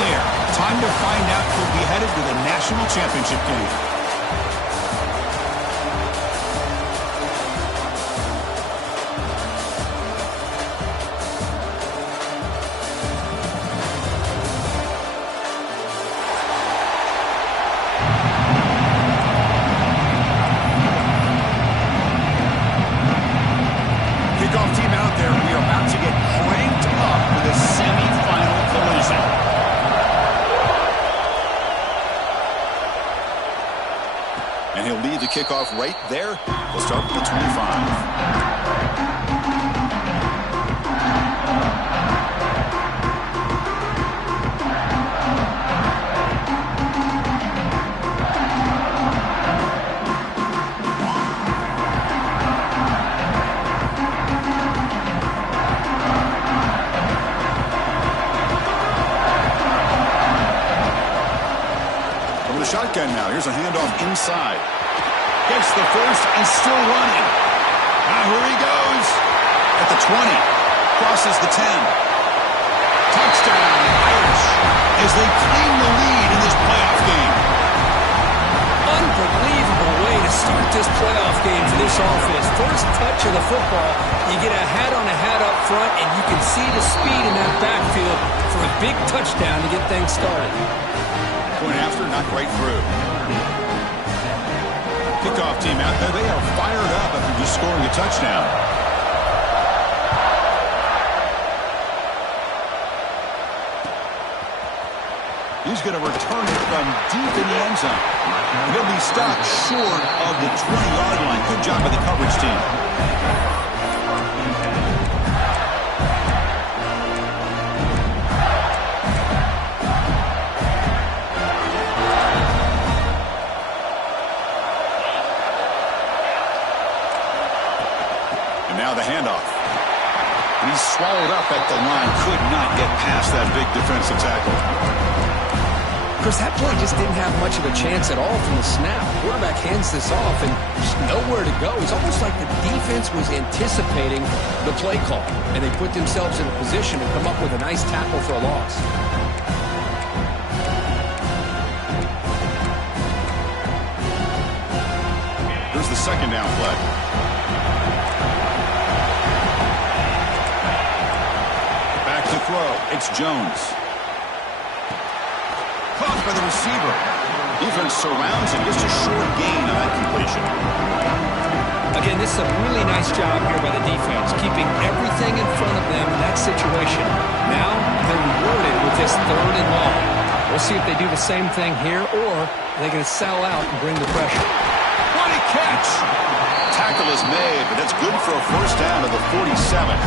there. Time to find out who'll be headed to the national championship game. Kickoff team out there. We are about to get cranked up for the semifinal collision. And he'll lead the kickoff right there. We'll start with the 25. Shotgun now. Here's a handoff inside. Gets the first and still running. Now here he goes. At the 20. Crosses the 10. Touchdown, Irish, as they claim the lead in this playoff game. Unbelievable way to start this playoff game for this offense. First touch of the football, you get a hat-on-a-hat up front, and you can see the speed in that backfield for a big touchdown to get things started. Point after, not quite through. Kickoff team out there. They are fired up after just scoring a touchdown. He's going to return it from deep in the end zone. He'll be stopped short of the 20-yard line. Good job by the coverage team. Now the handoff. And he's swallowed up at the line. Could not get past that big defensive tackle. Chris, that play just didn't have much of a chance at all from the snap. The quarterback hands this off and just nowhere to go. It's almost like the defense was anticipating the play call, and they put themselves in a position to come up with a nice tackle for a loss. Here's the second down play. To throw. It's Jones. Caught by the receiver. Defense surrounds him. Just a short gain on that completion. Again, this is a really nice job here by the defense, keeping everything in front of them in that situation. Now they're rewarded with this 3rd and long. We'll see if they do the same thing here, or they're going to sell out and bring the pressure. What a catch! Tackle is made, but that's good for a first down to the 47.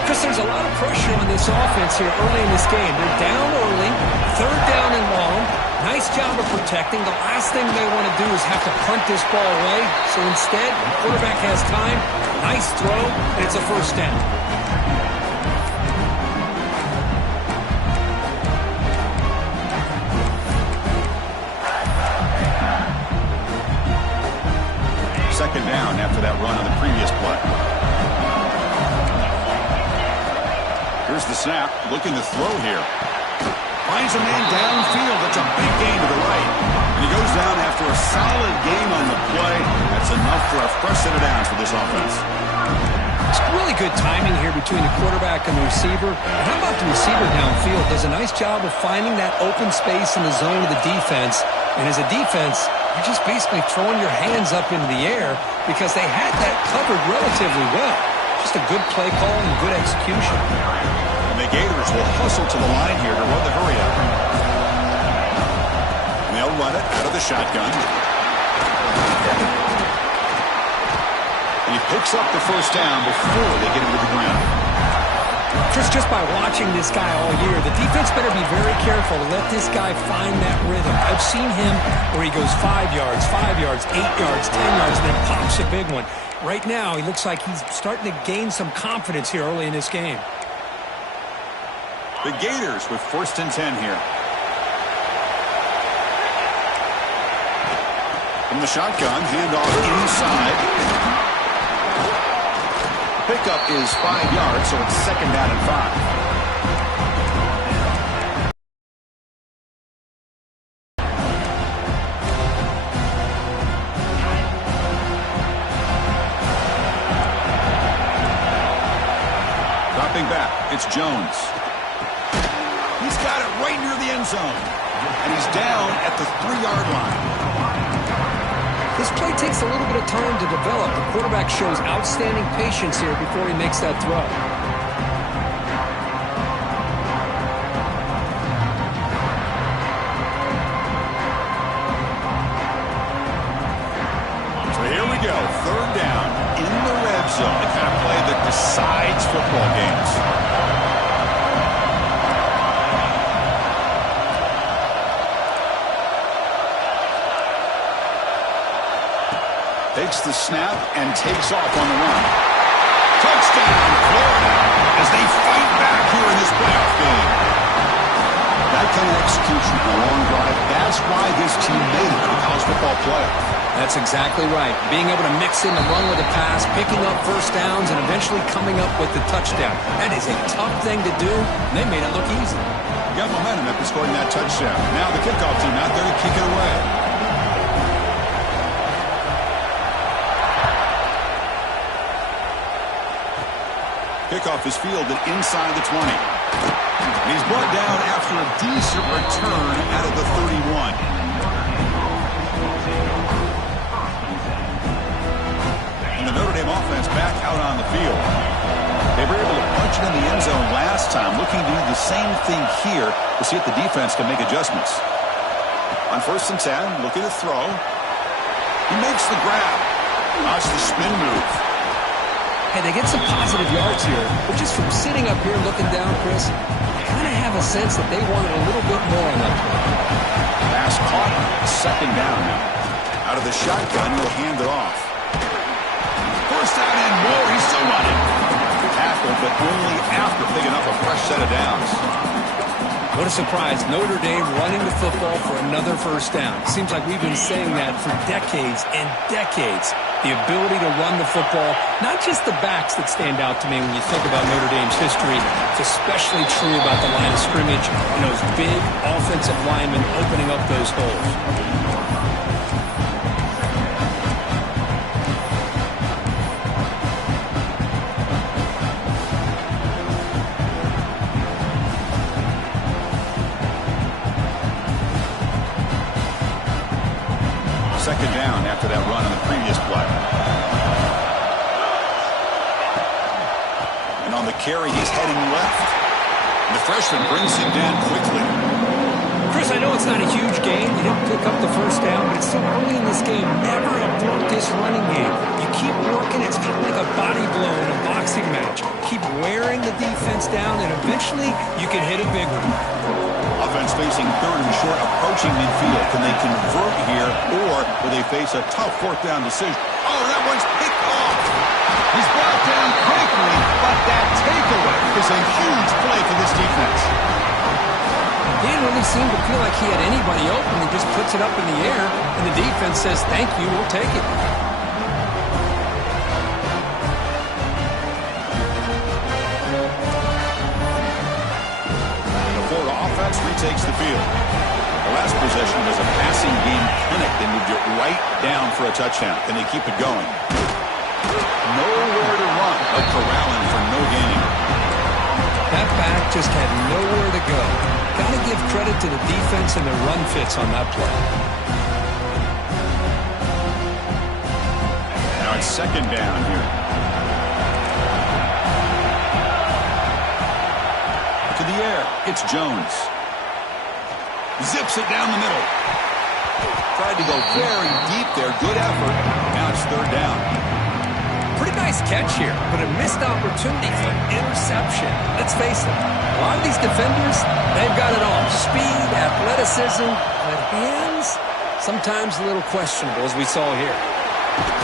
Because there's a lot of pressure on this offense here early in this game. They're down early, 3rd down and long. Nice job of protecting. The last thing they want to do is have to punt this ball away. So instead, the quarterback has time. Nice throw, and it's a first down. Second down after that run on the previous play. Here's the snap, looking to throw here. Finds a man downfield. That's a big gain to the right. And he goes down after a solid game on the play. That's enough for a fresh set of downs for this offense. It's really good timing here between the quarterback and the receiver. And how about the receiver downfield? Does a nice job of finding that open space in the zone of the defense. And as a defense, you're just basically throwing your hands up into the air because they had that covered relatively well. Just a good play call and good execution. And the Gators will hustle to the line here to run the hurry up. And they'll run it out of the shotgun. And he picks up the first down before they get him to the ground. Chris, just by watching this guy all year, the defense better be very careful to let this guy find that rhythm. I've seen him where he goes 5 yards, 8 yards, 10 yards, and then pops a big one. Right now, he looks like he's starting to gain some confidence here early in this game. The Gators with 1st and 10 here. From the shotgun, handoff inside. Pickup is 5 yards, so it's 2nd down and 5. Jones. He's got it right near the end zone. And he's down at the 3-yard line. This play takes a little bit of time to develop. The quarterback shows outstanding patience here before he makes that throw. So here we go. 3rd down in the red zone. The kind of play that decides football games. Takes the snap and takes off on the run. Touchdown, Florida, as they fight back here in this playoff game. That kind of execution on a long drive, that's why this team made it to the college football playoff. That's exactly right. Being able to mix in the run with a pass, picking up first downs, and eventually coming up with the touchdown. That is a tough thing to do, and they made it look easy. Got momentum after scoring that touchdown. Now the kickoff team out there to kick it away. Kickoff is fielded inside the 20. And he's brought down after a decent return out of the 31. And the Notre Dame offense back out on the field. They were able to punch it in the end zone last time, looking to do the same thing here to see if the defense can make adjustments. On 1st and 10, looking to throw. He makes the grab. Watch the spin move. Hey, they get some positive yards here, but just from sitting up here looking down, Chris, I kind of have a sense that they wanted a little bit more on that play. Pass caught. 2nd down now. Out of the shotgun, he'll hand it off. 1st down and more. He's still running. Tackle, but only after picking up a fresh set of downs. What a surprise. Notre Dame running the football for another 1st down. Seems like we've been saying that for decades and decades. The ability to run the football, not just the backs that stand out to me when you think about Notre Dame's history. It's especially true about the line of scrimmage and those big offensive linemen opening up those holes. 2nd down after that run on the previous play. And on the carry, he's heading left. And the freshman brings him down quickly. Chris, I know it's not a huge game. You didn't pick up the 1st down, but it's still early in this game. Never abort this running game. You keep working. It's kind of like a body blow in a boxing match. Keep wearing the defense down, and eventually you can hit a big one. Offense facing 3rd and short, approaching midfield. Can they convert here, or will they face a tough 4th down decision? Oh, that one's picked off. He's brought down quickly, but that takeaway is a huge play for this defense. He didn't really seem to feel like he had anybody open. He just puts it up in the air, and the defense says, thank you, we'll take it. Retakes the field. The last possession was a passing game clinic. They moved it right down for a touchdown. Can they keep it going? Nowhere to run. A corralling for no gain. That back just had nowhere to go. Got to give credit to the defense and the run fits on that play. Now it's 2nd down here. To the air. It's Jones. Zips it down the middle. Tried to go very deep there. Good effort. Now it's 3rd down. Pretty nice catch here, but a missed opportunity for an interception. Let's face it, a lot of these defenders, they've got it all. Speed, athleticism, but hands, sometimes a little questionable, as we saw here.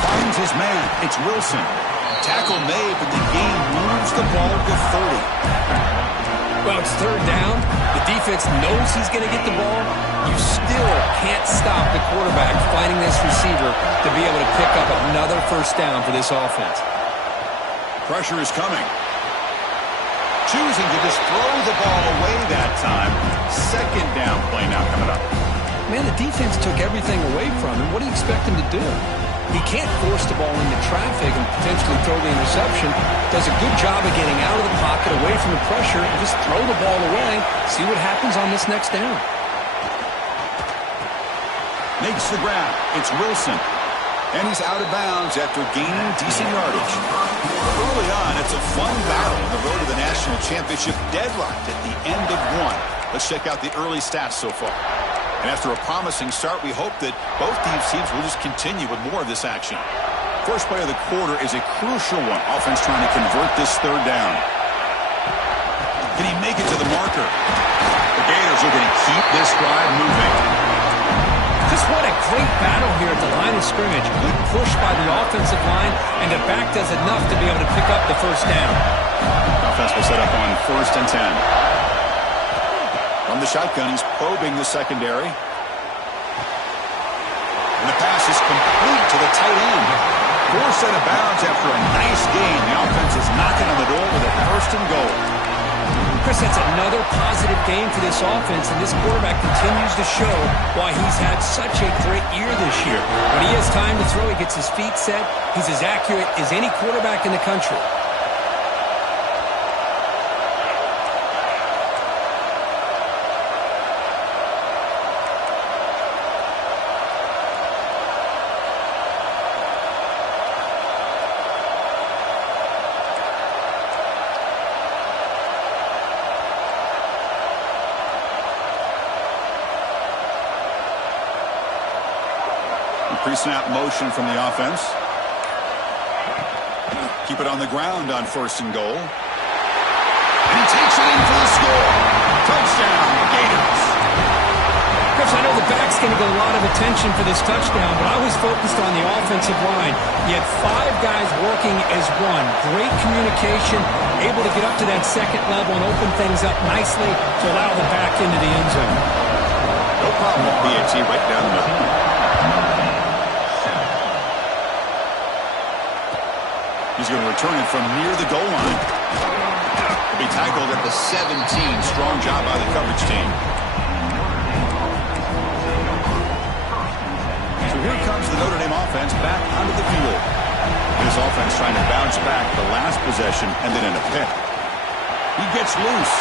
Finds his man. It's Wilson. Tackle made, but the game moves the ball to 30. Well, it's 3rd down. The defense knows he's going to get the ball. You still can't stop the quarterback finding this receiver to be able to pick up another 1st down for this offense. Pressure is coming. Choosing to just throw the ball away that time. 2nd down play now coming up. Man, the defense took everything away from him. What do you expect him to do? He can't force the ball into traffic and potentially throw the interception. Does a good job of getting out of the pocket, away from the pressure, and just throw the ball away. See what happens on this next down. Makes the grab. It's Wilson. And he's out of bounds after gaining decent yardage. Early on, it's a fun battle on the road to the national championship, deadlocked at the end of one. Let's check out the early stats so far. And after a promising start, we hope that both these teams will just continue with more of this action. First play of the quarter is a crucial one. Offense trying to convert this third down. Can he make it to the marker? The Gators are going to keep this drive moving. Just what a great battle here at the line of scrimmage. Good push by the offensive line, and the back does enough to be able to pick up the first down. Offense will set up on 1st and 10. From the shotgun, he's probing the secondary. And the pass is complete to the tight end. Forced out of bounds after a nice gain. The offense is knocking on the door with a 1st and goal. Chris, that's another positive game for this offense, and this quarterback continues to show why he's had such a great year this year. When he has time to throw, he gets his feet set. He's as accurate as any quarterback in the country. Pre-snap motion from the offense. Keep it on the ground on 1st and goal. And he takes it in for the score. Touchdown, Gators. Chris, I know the back's going to get a lot of attention for this touchdown, but I was focused on the offensive line. You had 5 guys working as one. Great communication, able to get up to that second level and open things up nicely to allow the back into the end zone. No problem with PAT right down the middle. He's going to return it from near the goal line. He'll be tackled at the 17. Strong job by the coverage team. So here comes the Notre Dame offense back onto the field. This offense trying to bounce back the last possession and then in a pick. He gets loose.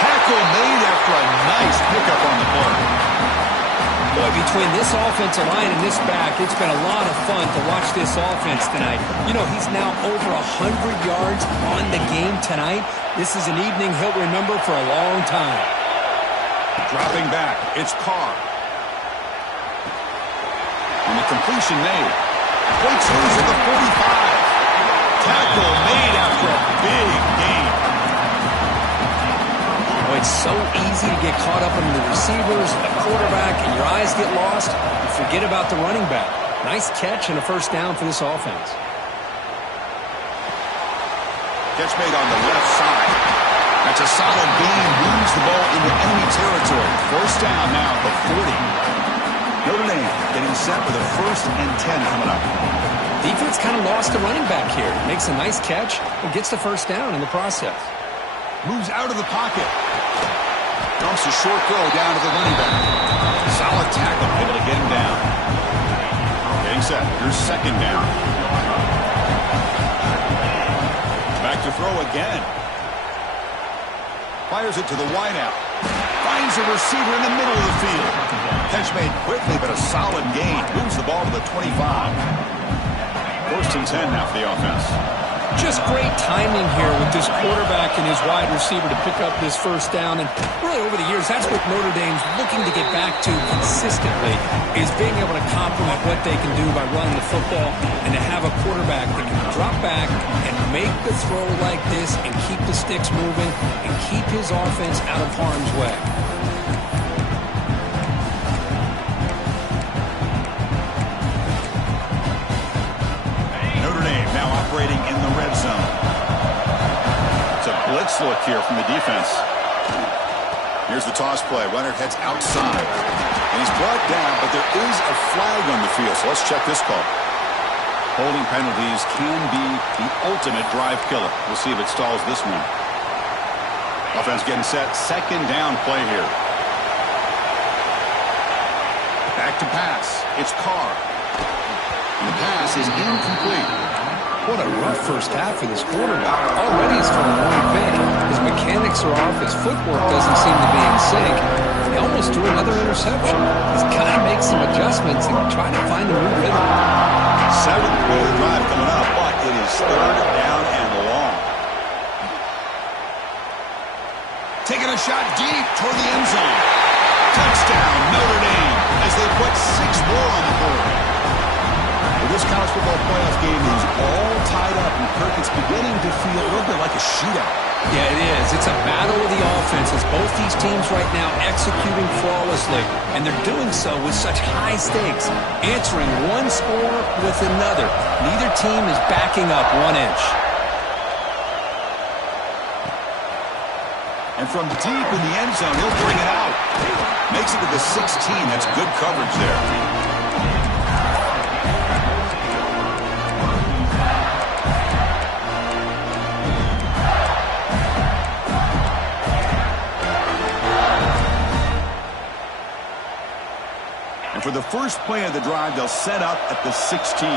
Tackle made after a nice pickup on the play. Boy, between this offensive line and this back, it's been a lot of fun to watch this offense tonight. You know, he's now over 100 yards on the game tonight. This is an evening he'll remember for a long time. Dropping back, it's Carr. And the completion made. Breaks loose at the 45. Tackle made after a big gain. Oh, it's so easy to get caught up in the receivers, the quarterback, and your eyes get lost. You forget about the running back. Nice catch and a 1st down for this offense. Catch made on the left side. That's a solid gain. Moves the ball into enemy territory. 1st down now at the 40. Notre Dame getting set with a 1st and 10 coming up. Defense kind of lost the running back here. Makes a nice catch and gets the 1st down in the process. Moves out of the pocket. Dumps a short throw down to the running back. Solid tackle, able to get him down. Getting set. Here's 2nd down. Back to throw again. Fires it to the wideout. Finds a receiver in the middle of the field. Catch made quickly, but a solid gain. Moves the ball to the 25. 1st and 10 now for the offense. Just great timing here with this quarterback and his wide receiver to pick up this 1st down. And really over the years, that's what Notre Dame's looking to get back to consistently, is being able to complement what they can do by running the football and to have a quarterback that can drop back and make the throw like this and keep the sticks moving and keep his offense out of harm's way. Operating in the red zone. It's a blitz look here from the defense. Here's the toss play. Runner heads outside. And he's brought down, but there is a flag on the field. So let's check this call. Holding penalties can be the ultimate drive killer. We'll see if it stalls this one. Offense getting set. 2nd down play here. Back to pass. It's Carr. And the pass is incomplete. What a rough first half for this quarterback. Already he's throwing one pick. His mechanics are off. His footwork doesn't seem to be in sync. He almost threw another interception. He's got to make some adjustments and try to find a new rhythm. 7th play of the drive coming up, but it is 3rd down and long. Taking a shot deep toward the end zone. Touchdown, Notre Dame, as they put 6 more on the board. Well, this college football playoff game is all tied up, and Kirk, it's beginning to feel a little bit like a shootout. Yeah, it is. It's a battle of the offenses. Both these teams right now executing flawlessly, and they're doing so with such high stakes, answering one score with another. Neither team is backing up 1 inch. And from deep in the end zone, he'll bring it out. Makes it to the 16. That's good coverage there. And for the first play of the drive, they'll set up at the 16.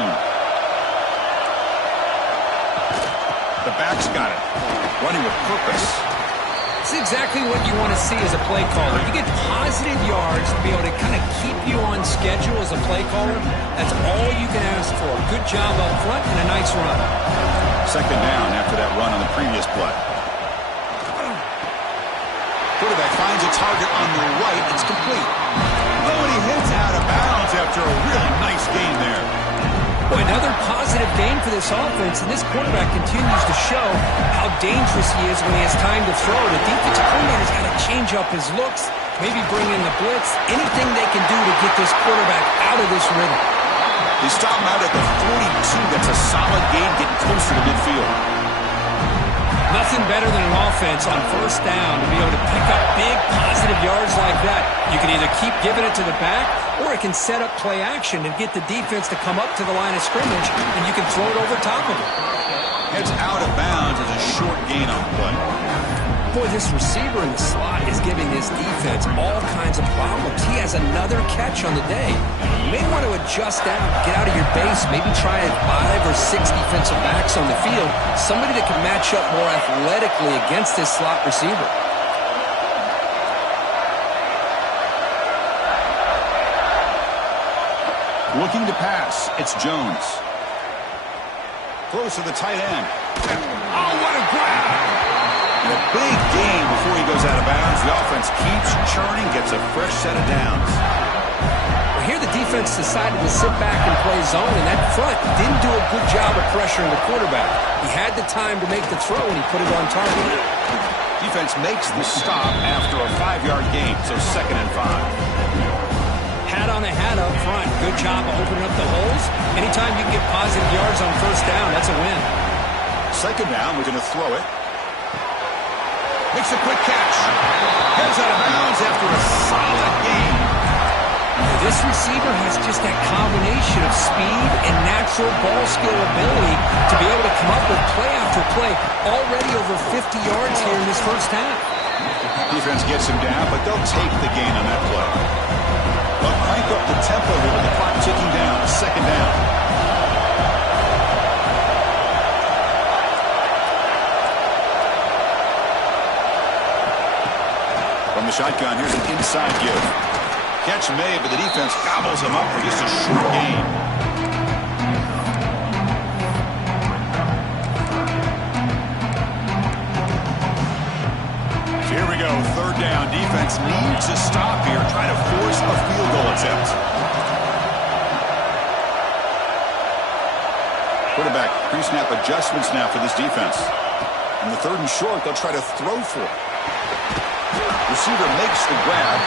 The back's got it. Running with purpose. It's exactly what you want to see as a play caller. You get positive yards to be able to kind of keep you on schedule as a play caller. That's all you can ask for. Good job up front and a nice run. 2nd down after that run on the previous play. Quarterback finds a target on the right. It's complete. Oh, and he hits out of bounds after a really nice game there. Boy, another positive game for this offense, and this quarterback continues to show how dangerous he is when he has time to throw. The defensive coordinator's got to change up his looks, maybe bring in the blitz, anything they can do to get this quarterback out of this rhythm. They stop him out at the 42. That's a solid gain, getting closer to midfield. Nothing better than an offense on 1st down to be able to pick up big positive yards like that. You can either keep giving it to the back, or it can set up play action and get the defense to come up to the line of scrimmage, and you can throw it over top of it. Heads out of bounds as a short gain on the play. Boy, this receiver in the slot is giving this defense all kinds of problems. He has another catch on the day. You may want to adjust out, get out of your base, maybe try 5 or 6 defensive backs on the field, somebody that can match up more athletically against this slot receiver. Looking to pass, it's Jones. Throws to the tight end. Oh, what a grab! And a big gain before he goes out of bounds. The offense keeps churning, gets a fresh set of downs. Well, here the defense decided to sit back and play zone, and that front didn't do a good job of pressuring the quarterback. He had the time to make the throw, and he put it on target. Defense makes the stop after a 5-yard gain, so 2nd and 5. Hat on a hat up front. Good job of opening up the holes. Anytime you can get positive yards on 1st down, that's a win. 2nd down, we're going to throw it. Makes a quick catch. Heads out of bounds after a solid gain. This receiver has just that combination of speed and natural ball skill ability to be able to come up with play after play. Already over 50 yards here in this 1st half. Defense gets him down, but they'll take the gain on that play. They'll crank up the tempo here with the clock ticking down. 2nd down. From the shotgun, here's an inside give. Catch made, but the defense gobbles him up for just a short gain. So here we go, 3rd down. Defense needs a stop here, trying to force a field goal attempt. Quarterback pre-snap adjustments now for this defense. In the 3rd and short, they'll try to throw for it. Receiver makes the grab,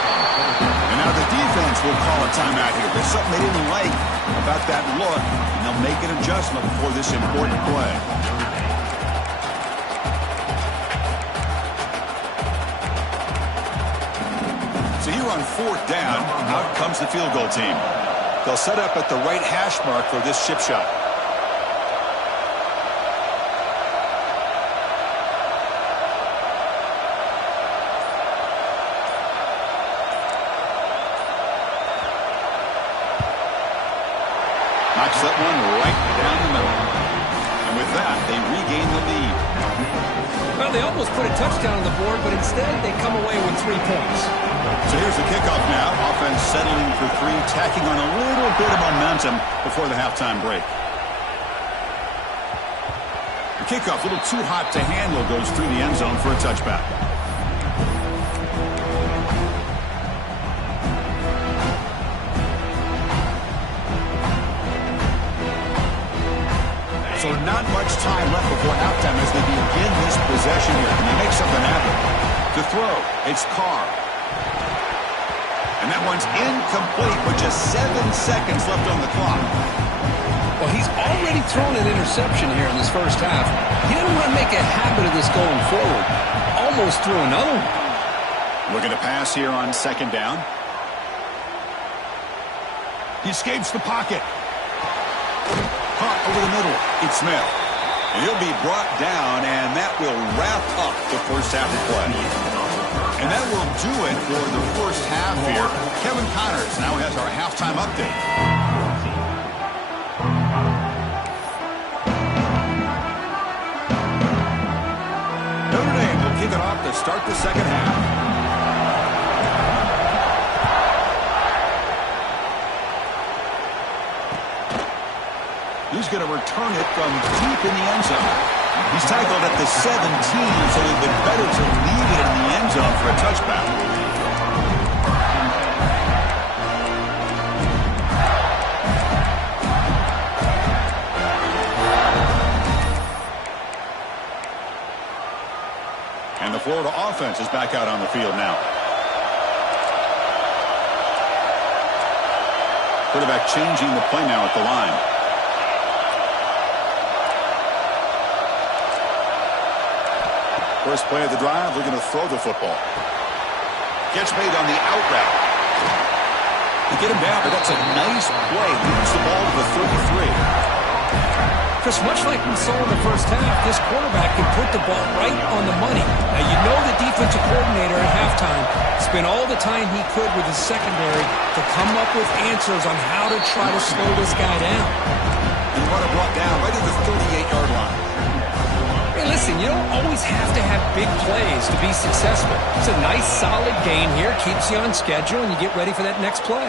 and now the defense will call a timeout here. There's something they didn't like about that look, and they'll make an adjustment before this important play. So here on 4th down, out comes the field goal team. They'll set up at the right hash mark for this chip shot. Knocks that one right down the middle. And with that, they regain the lead. Well, they almost put a touchdown on the board, but instead they come away with 3 points. So here's the kickoff now. Offense settling for 3, tacking on a little bit of momentum before the halftime break. The kickoff, a little too hot to handle, goes through the end zone for a touchback. So not much time left before halftime as they begin this possession here. Can they make something happen? To throw, it's Carr. And that one's incomplete with just 7 seconds left on the clock. Well, he's already thrown an interception here in this first half. He doesn't want to make a habit of this going forward. Almost threw another one. Looking to pass here on 2nd down. He escapes the pocket. Caught over the middle. It's Smith. And he'll be brought down, and that will wrap up the first half of play. And that will do it for the first half here. Kevin Connors now has our halftime update. Notre Dame will kick it off to start the second half. He's going to return it from deep in the end zone. He's tackled at the 17, so it would be better to leave it in the end zone for a touchback. And the Florida offense is back out on the field now. Quarterback changing the play now at the line. First play of the drive, looking to throw the football. Gets made on the out route. They get him down, but that's a nice play. Leads the ball to the 33. Chris, much like we saw in the first half, this quarterback can put the ball right on the money. Now, you know the defensive coordinator at halftime spent all the time he could with his secondary to come up with answers on how to try to slow this guy down. And run it brought down right at the 38-yard line. Hey, listen, you don't always have to have big plays to be successful. It's a nice, solid gain here. Keeps you on schedule, and you get ready for that next play.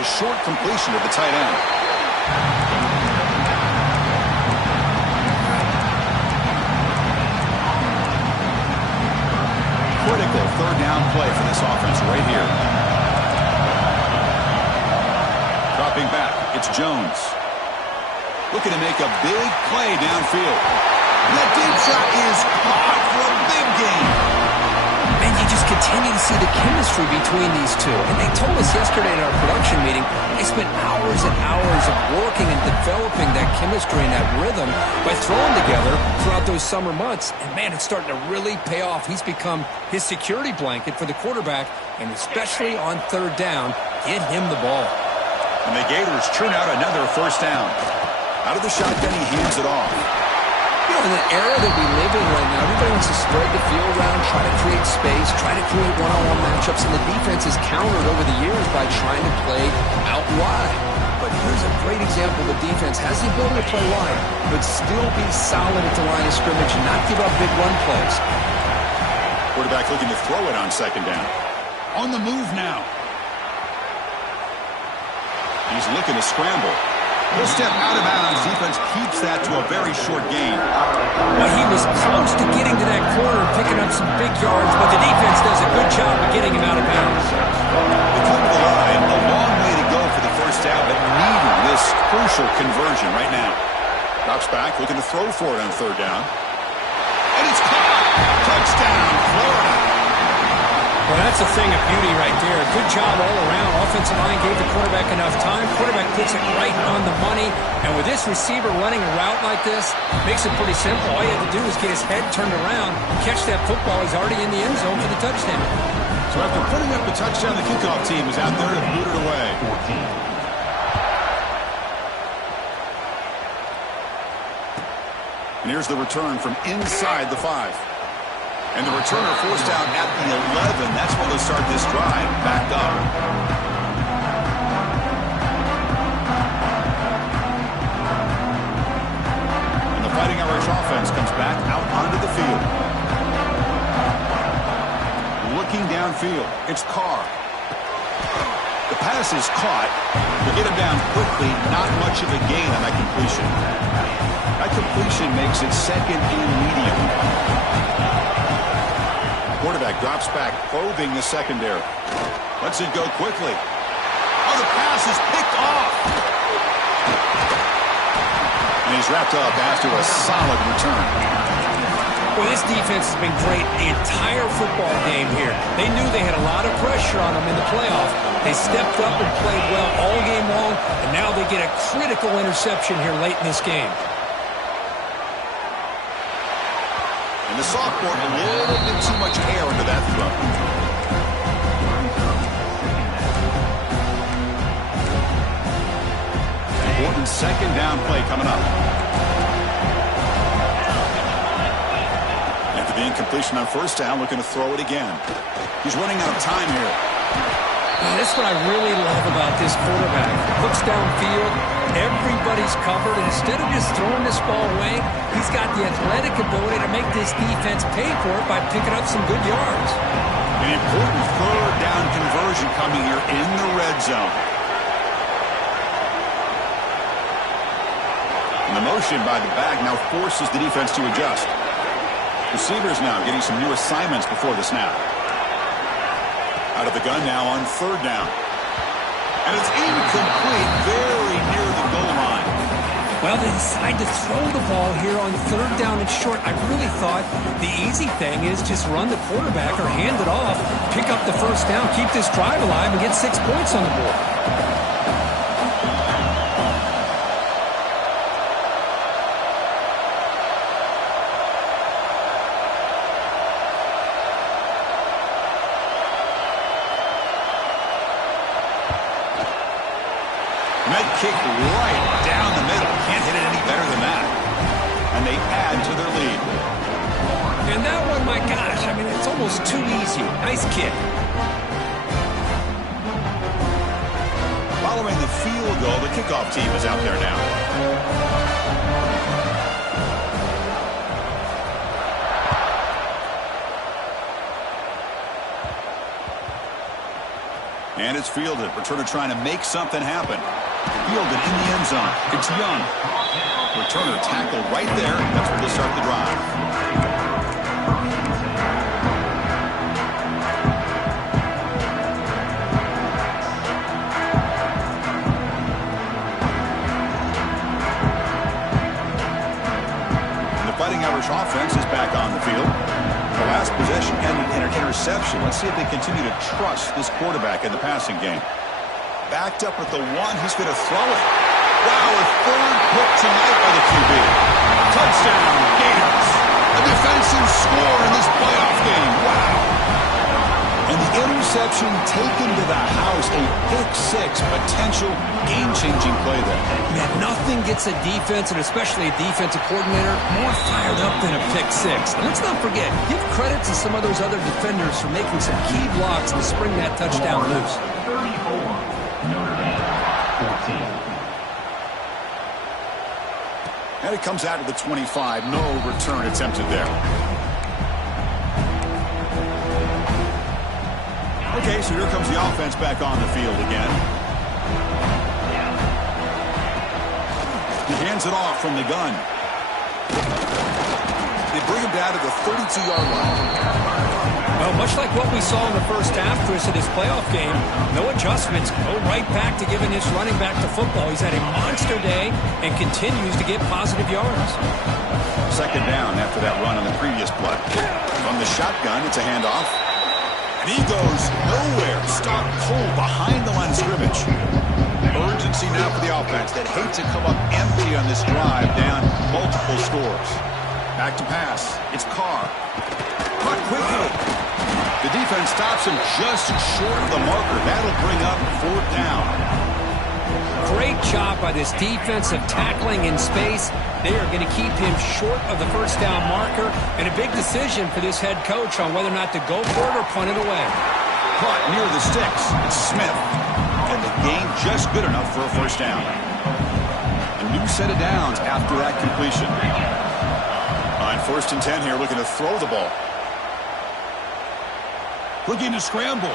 The short completion of the tight end. Critical third down play for this offense right here. Dropping back, it's Jones. Looking to make a big play downfield. And that deep shot is caught for a big gain. Man, you just continue to see the chemistry between these two. And they told us yesterday in our production meeting, they spent hours and hours of working and developing that chemistry and that rhythm by throwing together throughout those summer months. And man, it's starting to really pay off. He's become his security blanket for the quarterback, and especially on third down, get him the ball. And the Gators churn out another first down. Out of the shotgun, he hands it off. You know, in the era that we live in right now, everybody wants to spread the field around, try to create space, try to create one-on-one matchups, and the defense has countered over the years by trying to play out wide. But here's a great example. The defense has the ability to play wide, but still be solid at the line of scrimmage and not give up big run plays. Quarterback looking to throw it on second down. On the move now. He's looking to scramble. He'll step out of bounds. Defense keeps that to a very short gain. Well, he was close to getting to that corner and picking up some big yards, but the defense does a good job of getting him out of bounds. They come to the line. A long way to go for the first down, but needing this crucial conversion right now. Drops back, looking to throw for it on third down. And it's caught. Touchdown, Florida. Well, that's a thing of beauty right there. Good job all around. Offensive line gave the quarterback enough time. Quarterback puts it right on the money. And with this receiver running a route like this, makes it pretty simple. All you have to do is get his head turned around, catch that football. He's already in the end zone for the touchdown. So after putting up the touchdown, the kickoff team is out there to boot it away. And here's the return from inside the 5. And the returner forced out at the 11. That's where they'll start this drive. Backed up. offense comes back out onto the field. Looking downfield, it's Carr. The pass is caught. To get him down quickly, not much of a gain on that completion. That completion makes it second and medium. Quarterback drops back, probing the secondary. Lets it go quickly. Oh, the pass is picked off. And he's wrapped up after a solid return. Well, this defense has been great the entire football game here. They knew they had a lot of pressure on them in the playoff. They stepped up and played well all game long, and now they get a critical interception here late in this game. And the sophomore, a little bit too much air into that throw. Important second down play coming up. After the incompletion on first down, looking to throw it again. He's running out of time here. That's what I really love about this quarterback. Looks downfield, everybody's covered, and instead of just throwing this ball away, he's got the athletic ability to make this defense pay for it by picking up some good yards. An important third down conversion coming here in the red zone. And the motion by the back now forces the defense to adjust. Receivers now getting some new assignments before the snap. Out of the gun now on third down. And it's incomplete, very near the goal line. Well, they decide to throw the ball here on third down and short. I really thought the easy thing is just run the quarterback or hand it off, pick up the first down, keep this drive alive, and get 6 points on the board. Kick right down the middle. Can't hit it any better than that. And they add to their lead. And that one, my gosh, I mean, it's almost too easy. Nice kick. Following the field goal, the kickoff team is out there now. And it's fielded. Returner trying to make something happen. Fielded in the end zone. It's Young. Returner tackled right there. That's where they start the drive. And the Fighting Irish offense is back on the field. The last possession ended in an interception. Let's see if they continue to trust this quarterback in the passing game. Backed up with the one, he's going to throw it. Wow, a third pick tonight by the QB. Touchdown, Gators. A defensive score in this playoff game. Wow. And the interception taken to the house, a pick-6 potential game-changing play there. Yeah, nothing gets a defense, and especially a defensive coordinator, more fired up than a pick-6. And let's not forget, give credit to some of those other defenders for making some key blocks to spring that touchdown loose. And it comes out to the 25. No return attempted there. Okay, so here comes the offense back on the field again. He hands it off from the gun. They bring him down to the 32-yard line. Well, much like what we saw in the first half, Chris, of this playoff game, no adjustments, go right back to giving this running back the football. He's had a monster day and continues to get positive yards. Second down after that run on the previous play. From the shotgun, it's a handoff. And he goes nowhere. Stop cold behind the line of scrimmage. Urgency now for the offense that hate to come up empty on this drive down multiple scores. Back to pass. It's Carr. Caught quickly. The defense stops him just short of the marker. That'll bring up fourth down. Great job by this defensive tackling in space. They are going to keep him short of the first down marker, and a big decision for this head coach on whether or not to go for it or punt it away. Caught near the sticks. It's Smith. And the gain just good enough for a first down. A new set of downs after that completion. First and 10 here, looking to throw the ball. Looking to scramble.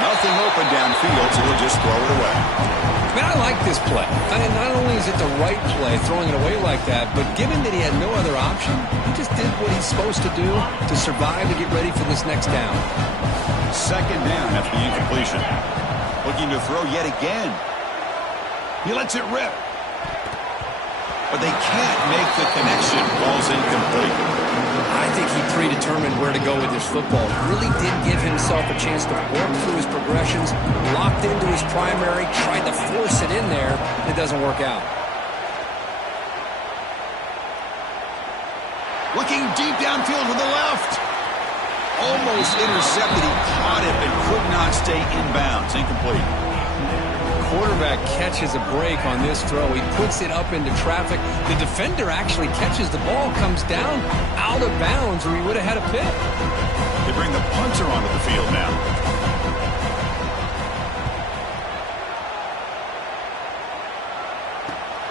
Nothing open downfield, so he'll just throw it away. Man, I like this play. Not only is it the right play, throwing it away like that, but given that he had no other option, he just did what he's supposed to do to survive and get ready for this next down. Second down after the incompletion. Looking to throw yet again. He lets it rip. But they can't make the connection. Ball's incomplete. I think he predetermined where to go with this football. Really did give himself a chance to work through his progressions, locked into his primary, tried to force it in there, and it doesn't work out. Looking deep downfield with the left. Almost intercepted. He caught it but could not stay inbounds. Incomplete. Quarterback catches a break on this throw. He puts it up into traffic. The defender actually catches the ball, comes down out of bounds, or he would have had a pick. They bring the punter onto the field now.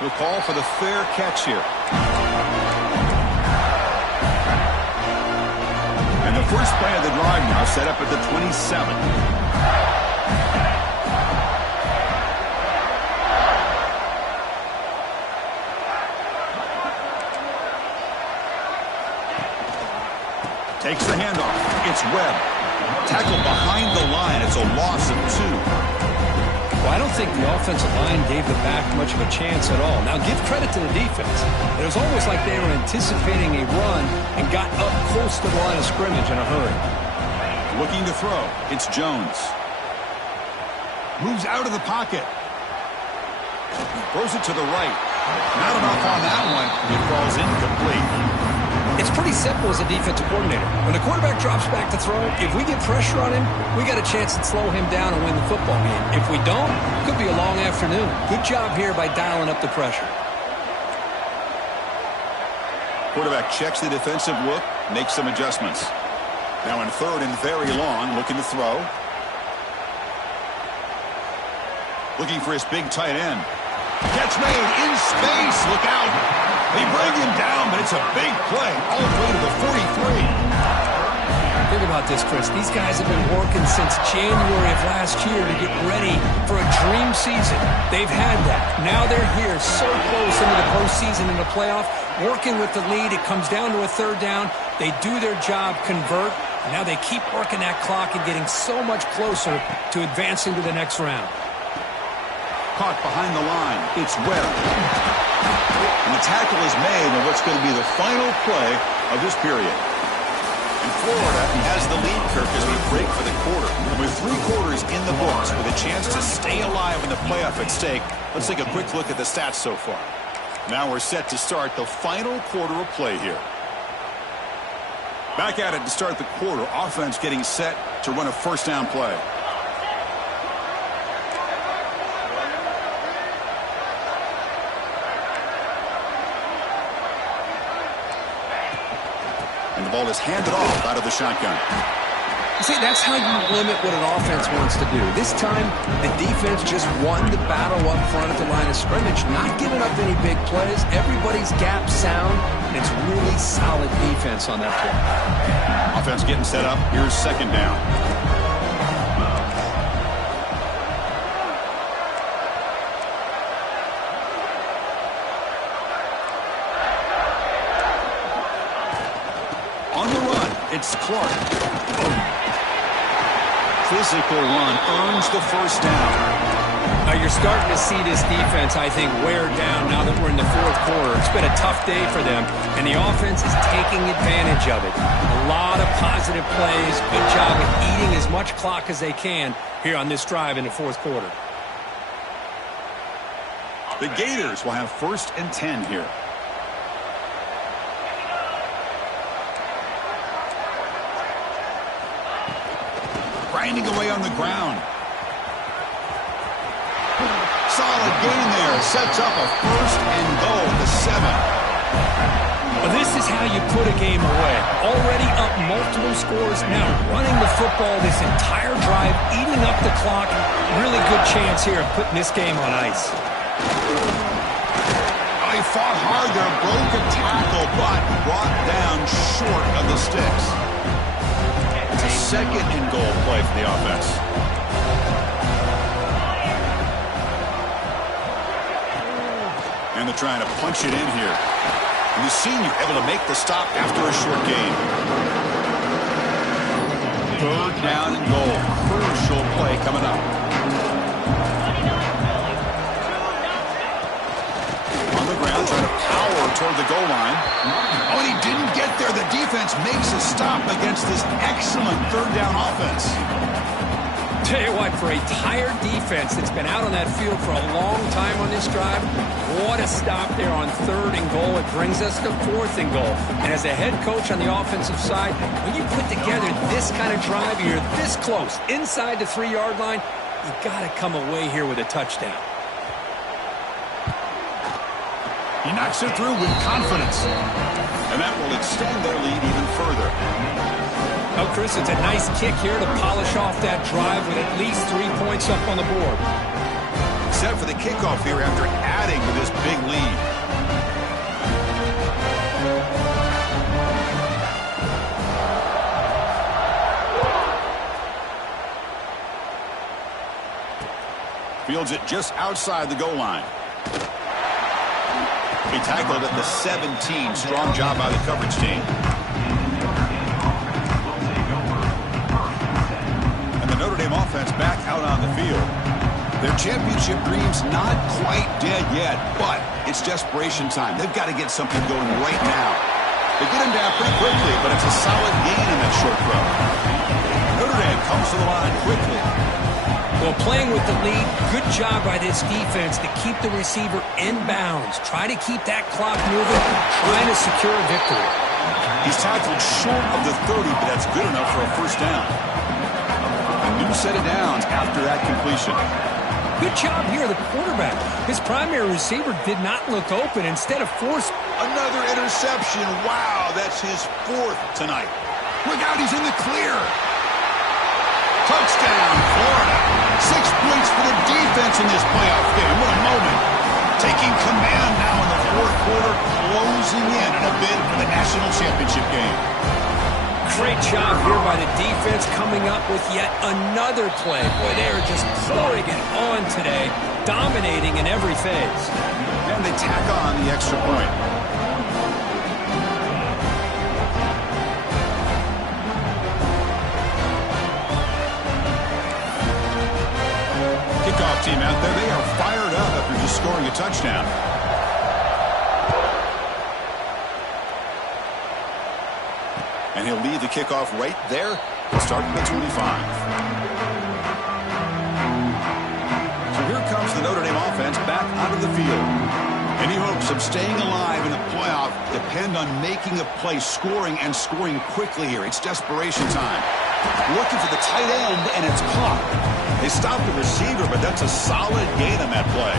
We'll call for the fair catch here. And the first play of the drive now set up at the 27. Takes the handoff. It's Webb. Tackled behind the line. It's a loss of 2. Well, I don't think the offensive line gave the back much of a chance at all. Now, give credit to the defense. It was almost like they were anticipating a run and got up close to the line of scrimmage in a hurry. Looking to throw. It's Jones. Moves out of the pocket. Throws it to the right. Not enough on that one. It falls incomplete. It's pretty simple as a defensive coordinator. When the quarterback drops back to throw, if we get pressure on him, we got a chance to slow him down and win the football game. If we don't, it could be a long afternoon. Good job here by dialing up the pressure. Quarterback checks the defensive look, makes some adjustments. Now in third and very long, looking to throw. Looking for his big tight end. Catch made in space. Look out. They bring him down, but it's a big play all the way to the 43. Think about this, Chris. These guys have been working since January of last year to get ready for a dream season. They've had that. Now they're here so close into the postseason and the playoff, working with the lead. It comes down to a third down. They do their job, convert, and now they keep working that clock and getting so much closer to advancing to the next round. Caught behind the line. It's Webb. And the tackle is made on what's going to be the final play of this period. And Florida has the lead, Kirk, as we break for the quarter. With 3 quarters in the books, with a chance to stay alive in the playoff at stake, let's take a quick look at the stats so far. Now we're set to start the final quarter of play here. Back at it to start the quarter. Offense getting set to run a first down play. And the ball is handed off out of the shotgun. See, that's how you limit what an offense wants to do. This time, the defense just won the battle up front at the line of scrimmage, not giving up any big plays. Everybody's gap sound, and it's really solid defense on that play. Offense getting set up. Here's second down. It's Clark. Physical run earns the first down. Now you're starting to see this defense, I think, wear down now that we're in the fourth quarter. It's been a tough day for them, and the offense is taking advantage of it. A lot of positive plays. Good job of eating as much clock as they can here on this drive in the fourth quarter. The Gators will have first and 10 here. Grinding away on the ground. Solid gain there. Sets up a first and goal at the 7. Well, this is how you put a game away. Already up multiple scores. Now running the football this entire drive, eating up the clock. Really good chance here of putting this game on ice. He fought hard there, broke a tackle, but brought down short of the sticks. It's a second and goal play for the offense. And they're trying to punch it in here. And the senior able to make the stop after a short gain. Third down and goal. Crucial play coming up. On the ground, trying to power toward the goal line. Oh, and he didn't get there. The defense makes a stop against this excellent third down offense. Tell you what, for a tired defense that's been out on that field for a long time on this drive, what a stop there on third and goal. It brings us to fourth and goal. And as a head coach on the offensive side, when you put together this kind of drive, you're this close, inside the 3-yard line, you got to come away here with a touchdown. He knocks it through with confidence. And that will extend their lead even further. Oh, Chris, it's a nice kick here to polish off that drive with at least 3 points up on the board. Set for the kickoff here after adding to this big lead. Fields it just outside the goal line. He tackled at the 17. Strong job by the coverage team. And the Notre Dame offense back out on the field. Their championship dream's not quite dead yet, but it's desperation time. They've got to get something going right now. They get him down pretty quickly, but it's a solid gain in that short throw. Notre Dame comes to the line quickly. Well, playing with the lead, good job by this defense to keep the receiver in bounds. Try to keep that clock moving, trying to secure a victory. He's tackled short of the 30, but that's good enough for a first down. A new set of downs after that completion. Good job here, the quarterback. His primary receiver did not look open. Instead of force. Another interception. Wow, that's his fourth tonight. Look out, he's in the clear. Touchdown, Florida. 6 points for the defense in this playoff game. What a moment. Taking command now in the fourth quarter, closing in on a bid for the national championship game. Great job here by the defense coming up with yet another play. Boy, they are just pouring it on today, dominating in every phase. And they tack on the extra point. Kickoff team out there, they are fired up after just scoring a touchdown. And he'll lead the kickoff right there and start at the 25. So here comes the Notre Dame offense back onto the field. Any hopes of staying alive in the playoff depend on making a play, scoring, and scoring quickly here. It's desperation time. Looking for the tight end, and it's caught. They stopped the receiver, but that's a solid gain on that play.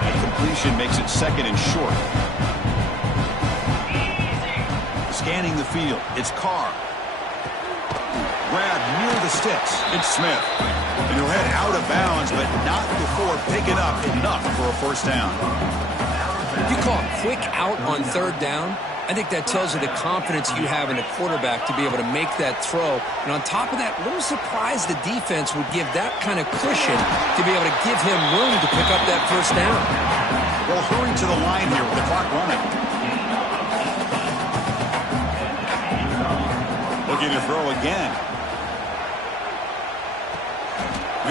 That completion makes it second and short. Scanning the field, it's Carr. Grab near the sticks, it's Smith. And he'll head out of bounds, but not before picking up enough for a first down. You call it quick out on third down. I think that tells you the confidence you have in a quarterback to be able to make that throw. And on top of that, a little surprised the defense would give that kind of cushion to be able to give him room to pick up that first down. Well, hurry to the line here with the clock running. Looking to throw again.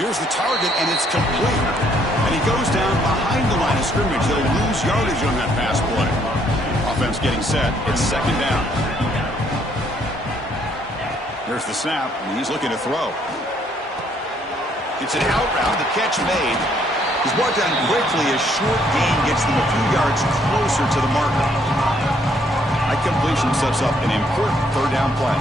Here's the target, and it's complete. And he goes down behind the line of scrimmage. He'll lose yardage on that pass play. Offense getting set. It's second down. There's the snap, and he's looking to throw. It's an out route. The catch made. He's brought down quickly. A short gain gets them a few yards closer to the marker. That completion sets up an important third down play.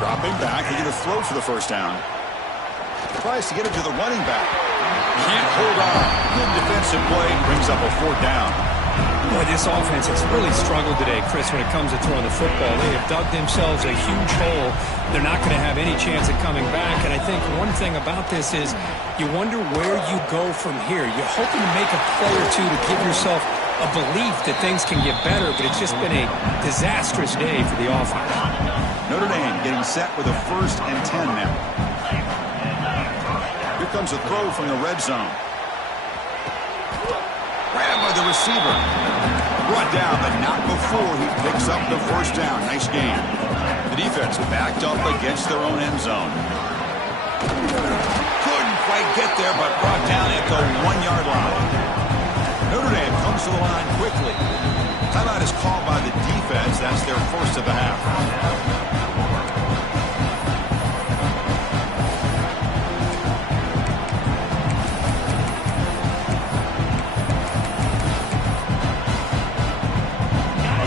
Dropping back, he's going to throw for the first down. Tries to get it to the running back. Can't hold on. Good defensive play, brings up a fourth down. Boy, this offense has really struggled today, Chris, when it comes to throwing the football. They have dug themselves a huge hole. They're not going to have any chance at coming back. And I think one thing about this is you wonder where you go from here. You're hoping to make a play or two to give yourself a belief that things can get better, but it's just been a disastrous day for the offense. Notre Dame getting set with a 1st and 10 now. Here comes a throw from the red zone. Grabbed by the receiver. Brought down, but not before he picks up the 1st down. Nice gain. The defense backed up against their own end zone. Couldn't quite get there, but brought down at the 1-yard line. Notre Dame comes to the line quickly. Timeout is called by the defense. That's their 1st of the half.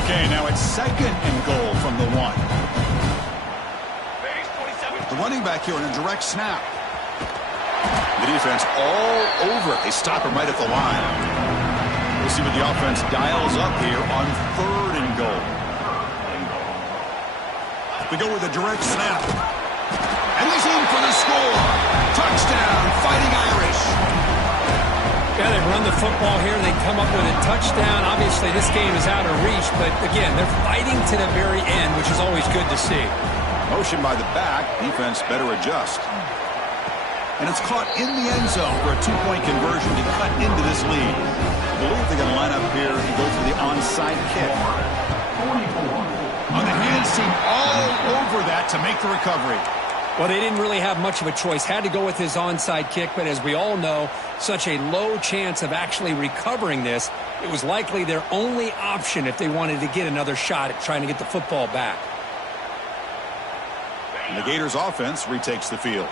Okay, now it's 2nd and goal from the 1. The running back here in a direct snap. The defense all over it. They stop him right at the line. We'll see what the offense dials up here on 3rd and goal. We go with a direct snap. And he's in for the score. Touchdown, Fighting Irish. Yeah, they run the football here. They come up with a touchdown. Obviously, this game is out of reach, but again, they're fighting to the very end, which is always good to see. Motion by the back. Defense better adjust. And it's caught in the end zone for a 2-point conversion to cut into this lead. I believe they're going to line up here and go for the onside kick. On the hands team all over that to make the recovery. Well, they didn't really have much of a choice. Had to go with his onside kick, but as we all know, such a low chance of actually recovering this. It was likely their only option if they wanted to get another shot at trying to get the football back. And the Gators offense retakes the field.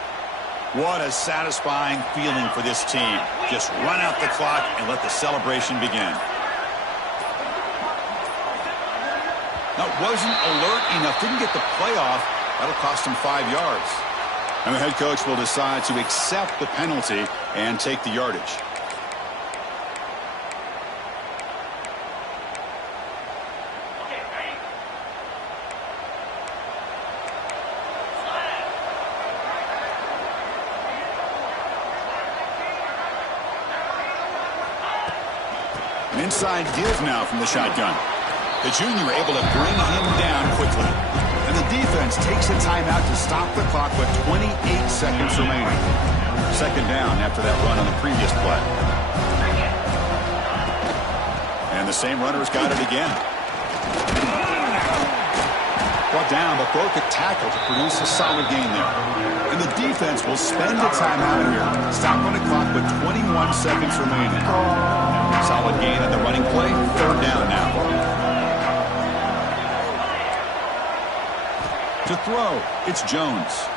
What a satisfying feeling for this team. Just run out the clock and let the celebration begin. That wasn't alert enough. Didn't get the play off. That'll cost him 5 yards. And the head coach will decide to accept the penalty and take the yardage. An inside give now from the shotgun. The junior able to bring him down quickly. And the defense takes a timeout to stop the clock with 28 seconds remaining. 2nd down after that run on the previous play. And the same runner's got it again. Brought down, but broke a tackle to produce a solid gain there. And the defense will spend a timeout here. Stop on the clock with 21 seconds remaining. Solid gain on the running play. 3rd down now. To throw, it's Jones.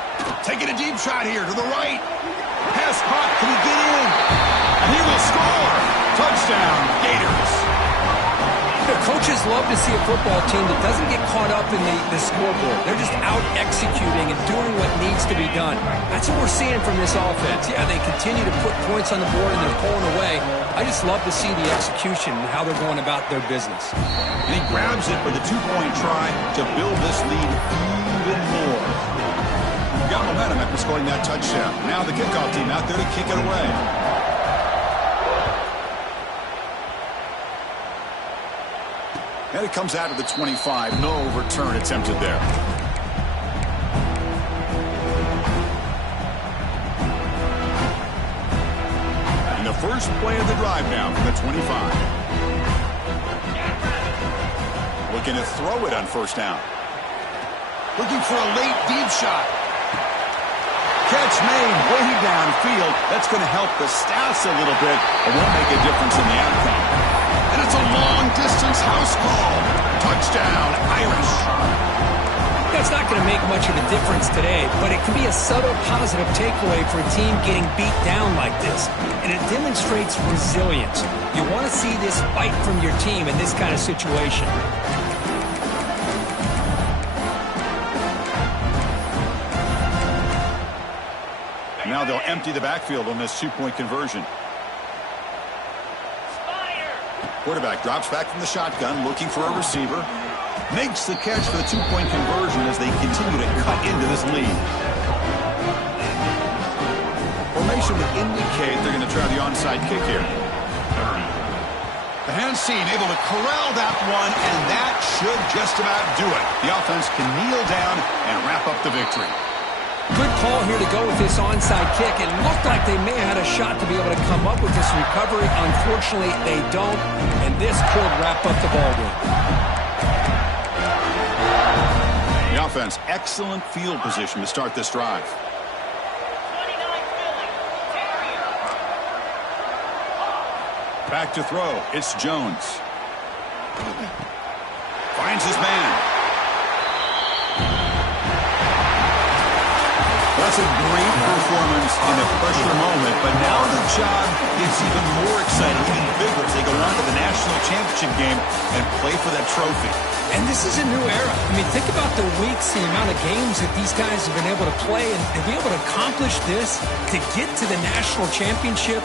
Taking a deep shot here to the right. Pass caught. Can he get in? And he will score. Touchdown, Gators. The coaches love to see a football team that doesn't get caught up in the scoreboard. They're just out executing and doing what needs to be done. That's what we're seeing from this offense. Yeah, they continue to put points on the board and they're pulling away. I just love to see the execution and how they're going about their business. And he grabs it for the 2-point try to build this lead even more. Got momentum after scoring that touchdown. Now the kickoff team out there to kick it away. And it comes out of the 25. No return attempted there. And the first play of the drive now from the 25. Looking to throw it on 1st down. Looking for a late deep shot. Catch made way downfield. That's going to help the stats a little bit, but won't make a difference in the outcome. And it's a long-distance house call. Touchdown, Irish. That's not going to make much of a difference today, but it can be a subtle positive takeaway for a team getting beat down like this. And it demonstrates resilience. You want to see this fight from your team in this kind of situation. Now they'll empty the backfield on this 2-point conversion. Quarterback drops back from the shotgun, looking for a receiver. Makes the catch for the two-point conversion as they continue to cut into this lead. Formation would indicate they're going to try the onside kick here. The hand seam able to corral that one, and that should just about do it. The offense can kneel down and wrap up the victory. Good call here to go with this onside kick. It looked like they may have had a shot to be able to come up with this recovery. Unfortunately, they don't, and this could wrap up the ballgame. The offense, excellent field position to start this drive. Back to throw. It's Jones. Finds his man. That's a great performance in a pressure moment, but now the job gets even more exciting, even bigger as they go on to the national championship game and play for that trophy. And this is a new era. I mean, think about the weeks, the amount of games that these guys have been able to play, and to be able to accomplish this, to get to the national championship.